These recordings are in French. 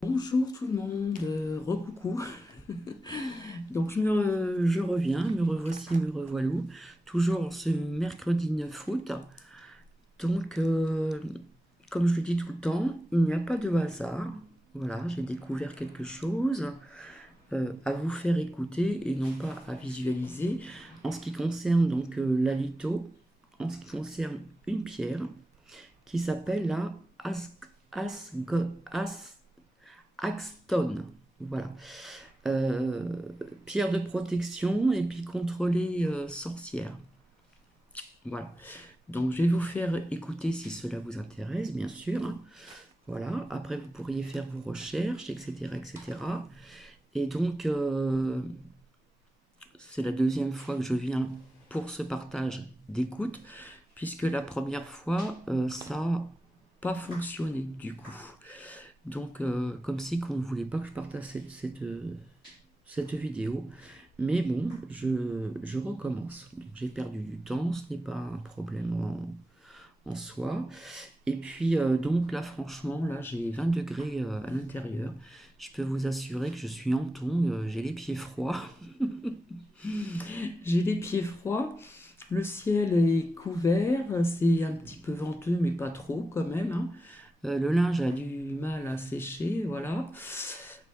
Bonjour tout le monde, recoucou. Donc je reviens, me revoici, me revoilou, toujours en ce mercredi 9 août. Donc, comme je le dis tout le temps, il n'y a pas de hasard. Voilà, j'ai découvert quelque chose à vous faire écouter et non pas à visualiser. En ce qui concerne donc la litho, en ce qui concerne une pierre qui s'appelle la Axstone. Voilà. Euh, Pierre de protection et puis contrôler sorcière. Voilà. Donc je vais vous faire écouter si cela vous intéresse, bien sûr, hein. Voilà. Après, vous pourriez faire vos recherches, etc., etc. Et donc, c'est la deuxième fois que je viens pour ce partage d'écoute, puisque la première fois, ça n'a pas fonctionné du coup. Donc, comme si qu'on ne voulait pas que je partage cette vidéo. Mais bon, je recommence. J'ai perdu du temps, ce n'est pas un problème en soi. Et puis donc là, franchement, là j'ai 20 degrés à l'intérieur. Je peux vous assurer que je suis en tongs, j'ai les pieds froids. J'ai les pieds froids. Le ciel est couvert, c'est un petit peu venteux, mais pas trop quand même, hein. Le linge a du mal à sécher, voilà.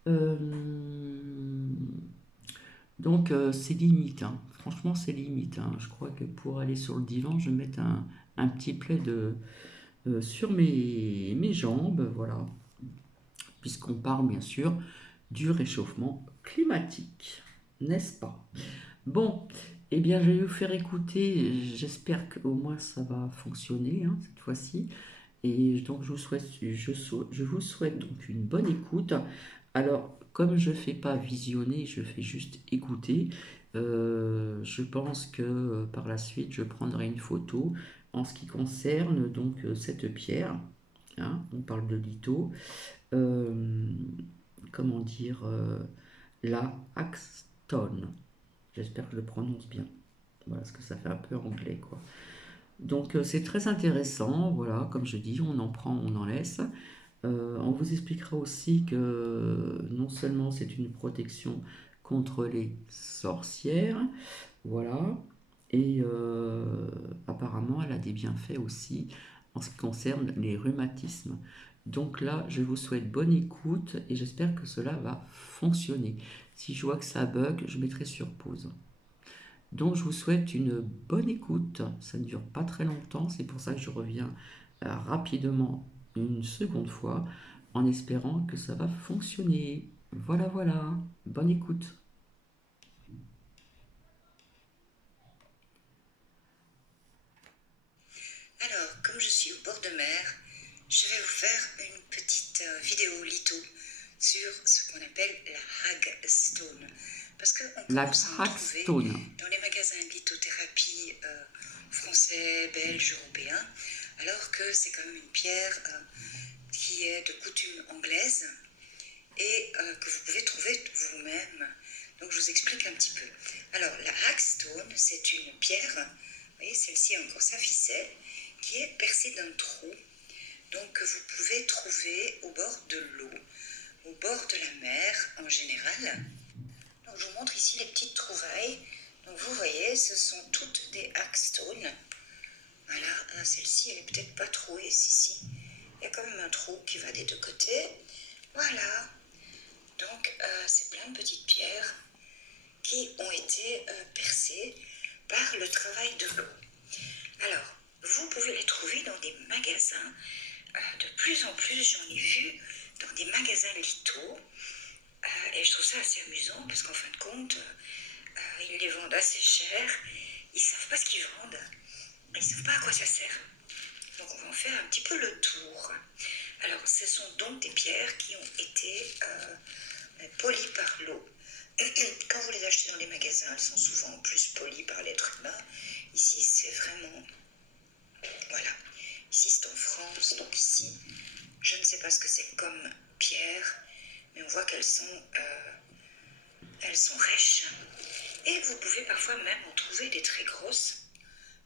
Euh, Donc c'est limite, hein. Franchement c'est limite, hein. Je crois que pour aller sur le divan, je vais mettre un petit plaid sur mes jambes, voilà. Puisqu'on parle bien sûr du réchauffement climatique, n'est-ce pas? Bon, eh bien je vais vous faire écouter, j'espère qu'au moins ça va fonctionner hein, cette fois-ci. Et donc je vous souhaite donc une bonne écoute. Alors, comme je ne fais pas visionner, je fais juste écouter, je pense que par la suite, je prendrai une photo en ce qui concerne donc cette pierre, hein, on parle de litho, euh, comment dire, la Axstone. J'espère que je le prononce bien. Voilà, parce que ça fait un peu anglais, quoi. Donc c'est très intéressant, voilà, comme je dis, on en prend, on en laisse. On vous expliquera aussi que non seulement c'est une protection contre les sorcières, voilà, et apparemment elle a des bienfaits aussi en ce qui concerne les rhumatismes. Donc là, je vous souhaite bonne écoute et j'espère que cela va fonctionner. Si je vois que ça bug, je mettrai sur pause. Donc je vous souhaite une bonne écoute. Ça ne dure pas très longtemps, c'est pour ça que je reviens rapidement une seconde fois en espérant que ça va fonctionner. Voilà, voilà. Bonne écoute. Alors, comme je suis au bord de mer, je vais vous faire une petite vidéo litho sur ce qu'on appelle la hagstone. Parce qu'on La commence à en trouver Crackstone. dans les magasins de lithothérapie français, belges, européens, alors que c'est quand même une pierre qui est de coutume anglaise et que vous pouvez trouver vous-même. Donc je vous explique un petit peu. Alors la hagstone, c'est une pierre, vous voyez celle-ci a encore sa ficelle, qui est percée d'un trou, donc que vous pouvez trouver au bord de l'eau, au bord de la mer en général. Donc je vous montre ici les petites trouvailles. Donc vous voyez, ce sont toutes des hagstones. Voilà, celle-ci elle est peut-être pas trouée, si. Il y a quand même un trou qui va des deux côtés. Voilà. Donc c'est plein de petites pierres qui ont été percées par le travail de l'eau. Alors, vous pouvez les trouver dans des magasins. De plus en plus, j'en ai vu dans des magasins litho. Et je trouve ça assez amusant parce qu'en fin de compte, ils les vendent assez cher. Ils ne savent pas ce qu'ils vendent. Ils ne savent pas à quoi ça sert. Donc on va en faire un petit peu le tour. Alors, ce sont donc des pierres qui ont été polies par l'eau. Quand vous les achetez dans les magasins, elles sont souvent plus polies par l'être humain. Ici, c'est vraiment... Voilà. Ici, c'est en France. Donc ici, je ne sais pas ce que c'est comme pierre, mais on voit elles sont rêches. Et vous pouvez parfois même en trouver des très grosses.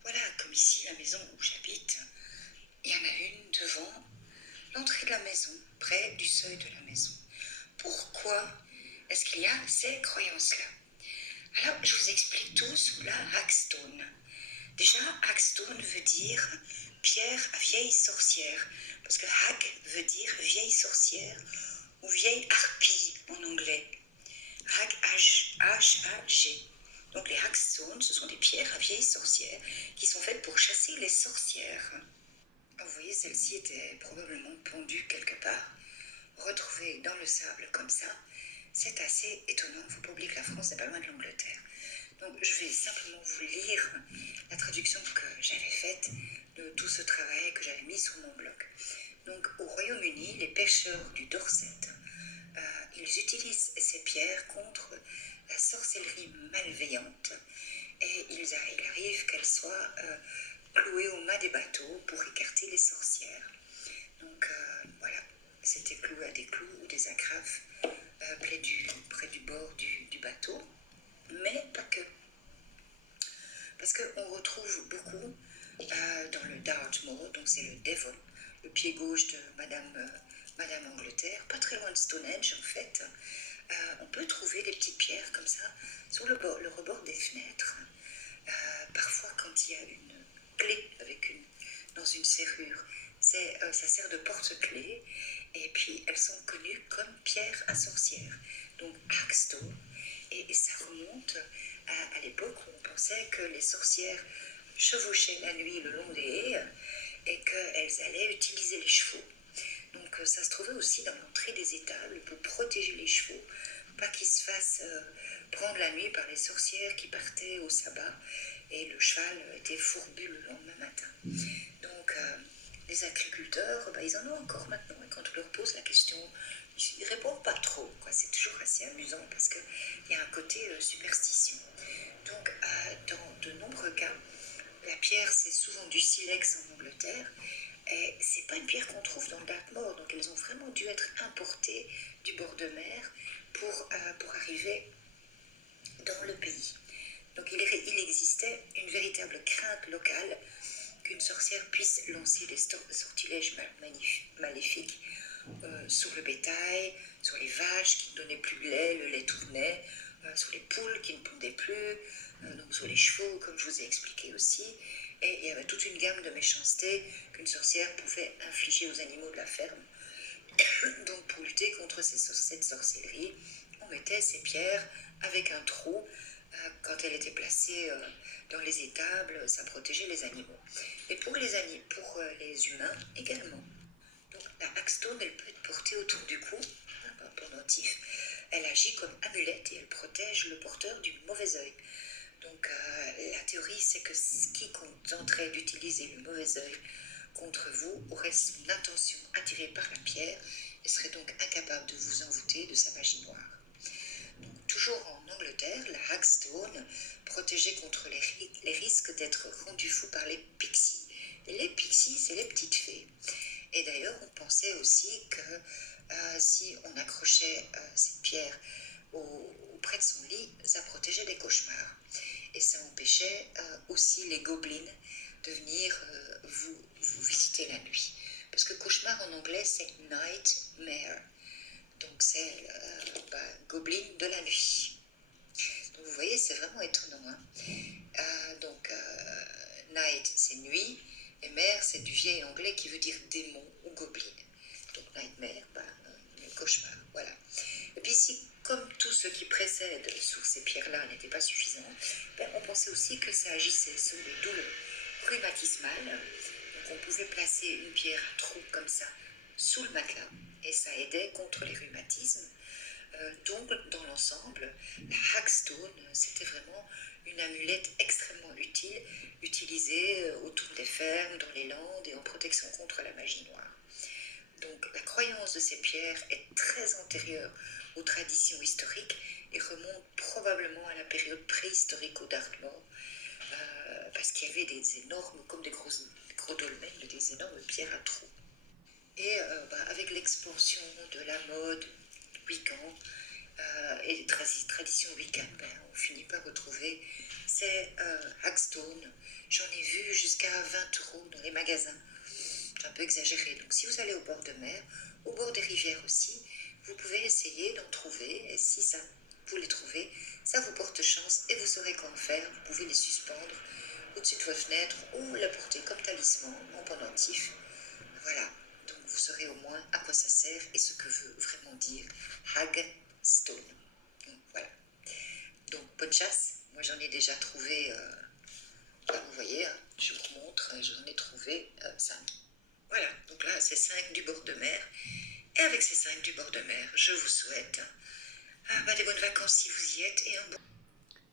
Voilà, comme ici, la maison où j'habite. Il y en a une devant l'entrée de la maison, près du seuil de la maison. pourquoi est-ce qu'il y a ces croyances-là? Alors, je vous explique tout sous la Hagstone. Déjà, Hagstone veut dire pierre à vieille sorcière, parce que Hag veut dire vieille sorcière ou vieille harpie en anglais. Hag, H-A-G. Donc les Hagstones, ce sont des pierres à vieille sorcière qui sont faites pour chasser les sorcières. Vous voyez, celle-ci était probablement pondue quelque part, retrouvée dans le sable comme ça. C'est assez étonnant, il ne faut pas oublier que la France n'est pas loin de l'Angleterre. Donc je vais simplement vous lire la traduction que j'avais faite de tout ce travail que j'avais mis sur mon blog. Donc au Royaume-Uni, les pêcheurs du Dorset, ils utilisent ces pierres contre la sorcellerie malveillante et il arrive qu'elles soient clouées au mât des bateaux pour écarter les sorcières. Donc voilà, c'était cloué à des clous ou des agrafes près du bord du bateau, mais pas que. Parce qu'on retrouve beaucoup dans le Dartmoor, donc c'est le Devon, le pied gauche de Madame Angleterre, pas très loin de Stonehenge en fait. On peut trouver des petites pierres comme ça sur le rebord des fenêtres. Parfois quand il y a une clé dans une serrure, ça sert de porte-clés et puis elles sont connues comme pierres à sorcière, donc Hagstone, et ça remonte à l'époque où on pensait que les sorcières chevauchaient la nuit le long des haies et qu'elles allaient utiliser les chevaux. Donc ça se trouvait aussi dans l'entrée des étables pour protéger les chevaux, pas qu'ils se fassent prendre la nuit par les sorcières qui partaient au sabbat et le cheval était fourbu le lendemain matin. Donc les agriculteurs, ils en ont encore maintenant et quand on leur pose la question, ils ne répondent pas trop, quoi. C'est toujours assez amusant parce qu'il y a un côté superstition. Donc dans de nombreux cas, la pierre c'est souvent du silex en Angleterre. Et c'est pas une pierre qu'on trouve dans le Dartmoor, donc elles ont vraiment dû être importées du bord de mer pour arriver dans le pays. Donc il existait une véritable crainte locale qu'une sorcière puisse lancer des sortilèges maléfiques sur le bétail, sur les vaches qui ne donnaient plus de lait, le lait tournait, sur les poules qui ne pondaient plus, donc sur les chevaux, comme je vous ai expliqué aussi. Et il y avait toute une gamme de méchanceté qu'une sorcière pouvait infliger aux animaux de la ferme. Donc pour lutter contre cette sorcellerie, on mettait ces pierres avec un trou. Quand elle était placée dans les étables, ça protégeait les animaux. Et pour les humains également. Donc la Hagstone, elle peut être portée autour du cou, un pendentif. Elle agit comme amulette et elle protège le porteur du mauvais œil. Donc la théorie, c'est que qui tenterait d'utiliser le mauvais œil contre vous aurait son intention attirée par la pierre et serait donc incapable de vous envoûter de sa magie noire. Donc, toujours en Angleterre, la Hagstone protégeait contre les risques d'être rendu fou par les pixies. Et les pixies, c'est les petites fées. Et d'ailleurs, on pensait aussi que si on accrochait cette pierre auprès de son lit, ça protégeait des cauchemars. Et ça empêchait aussi les gobelins de venir vous visiter la nuit. Parce que cauchemar en anglais, c'est nightmare. Donc c'est gobelin de la nuit. Donc vous voyez, c'est vraiment étonnant. Hein. Night, c'est nuit. Et mare, c'est du vieil anglais qui veut dire démon ou gobelin. Donc nightmare, cauchemar, voilà. Et puis si, comme tout ce qui précède sur ces pierres-là n'était pas suffisant, on pensait aussi que ça agissait sur les douleurs rhumatismales. Donc on pouvait placer une pierre à trou comme ça sous le matelas et ça aidait contre les rhumatismes. Donc dans l'ensemble, la Hagstone, c'était vraiment une amulette extrêmement utile, utilisée autour des fermes, dans les landes et en protection contre la magie noire. Donc la croyance de ces pierres est très antérieure aux traditions historiques et remonte probablement à la période préhistorique au Dartmoor, parce qu'il y avait des énormes, comme des gros dolmens, des énormes pierres à trous. Et avec l'expansion de la mode wiccan et des traditions wiccan, on finit par retrouver ces Hagstone. J'en ai vu jusqu'à 20 € dans les magasins. C'est un peu exagéré. Donc si vous allez au bord de mer, au bord des rivières aussi, vous pouvez pouvez essayer d'en trouver, et si ça, vous les trouvez, ça vous porte chance et vous saurez quoi en faire. Vous pouvez les suspendre au-dessus de votre fenêtre ou la porter comme talisman en pendentif. Voilà, donc vous saurez au moins à quoi ça sert et ce que veut vraiment dire Hagstone. Donc voilà, donc bonne chasse. Moi j'en ai déjà trouvé, là vous voyez, hein, je vous remontre, j'en ai trouvé 5. Voilà, donc là c'est 5 du bord de mer. Et avec ces 5 du bord de mer, je vous souhaite des bonnes vacances si vous y êtes et un bon...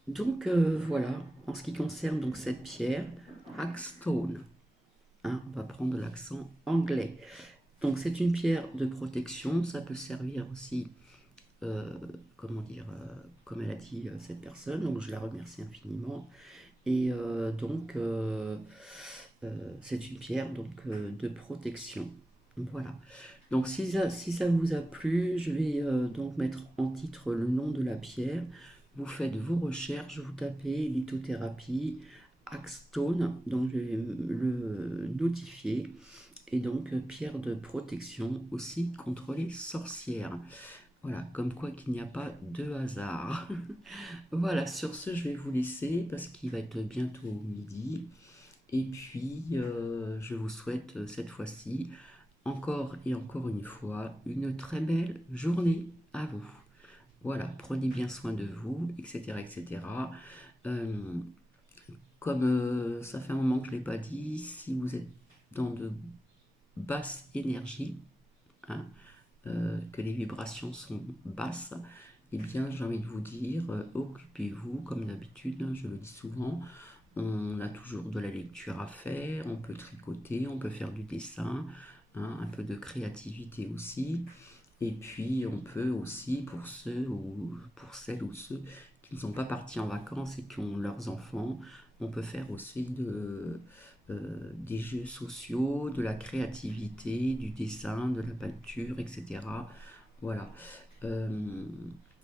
Donc voilà, en ce qui concerne donc cette pierre, Hagstone, hein, on va prendre l'accent anglais. Donc c'est une pierre de protection, ça peut servir aussi, comment dire, comme elle a dit cette personne, donc je la remercie infiniment. Et c'est une pierre donc, de protection. Voilà. Donc si ça vous a plu, je vais donc mettre en titre le nom de la pierre. Vous faites vos recherches, vous tapez lithothérapie, Hagstone, donc je vais le notifier. Et donc pierre de protection aussi contre les sorcières. Voilà, comme quoi qu'il n'y a pas de hasard. Voilà, sur ce, je vais vous laisser parce qu'il va être bientôt midi. Et puis, je vous souhaite cette fois-ci, encore et encore une fois, une très belle journée à vous. Voilà, prenez bien soin de vous, etc. etc. Euh, Comme ça fait un moment que je ne l'ai pas dit, si vous êtes dans de basses énergies, hein, que les vibrations sont basses, eh bien j'ai envie de vous dire, occupez-vous comme d'habitude, hein, je le dis souvent, on a toujours de la lecture à faire, on peut tricoter, on peut faire du dessin, hein, un peu de créativité aussi, et puis on peut aussi, pour ceux ou pour celles ou ceux qui ne sont pas partis en vacances et qui ont leurs enfants, on peut faire aussi des jeux sociaux, de la créativité, du dessin, de la peinture, etc. Voilà. Euh,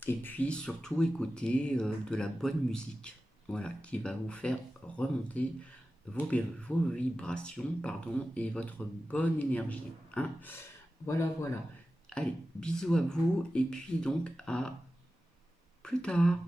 et puis surtout écouter de la bonne musique, voilà, qui va vous faire remonter vos vibrations, pardon, et votre bonne énergie, hein. Voilà, voilà. Allez, bisous à vous, et puis donc à plus tard.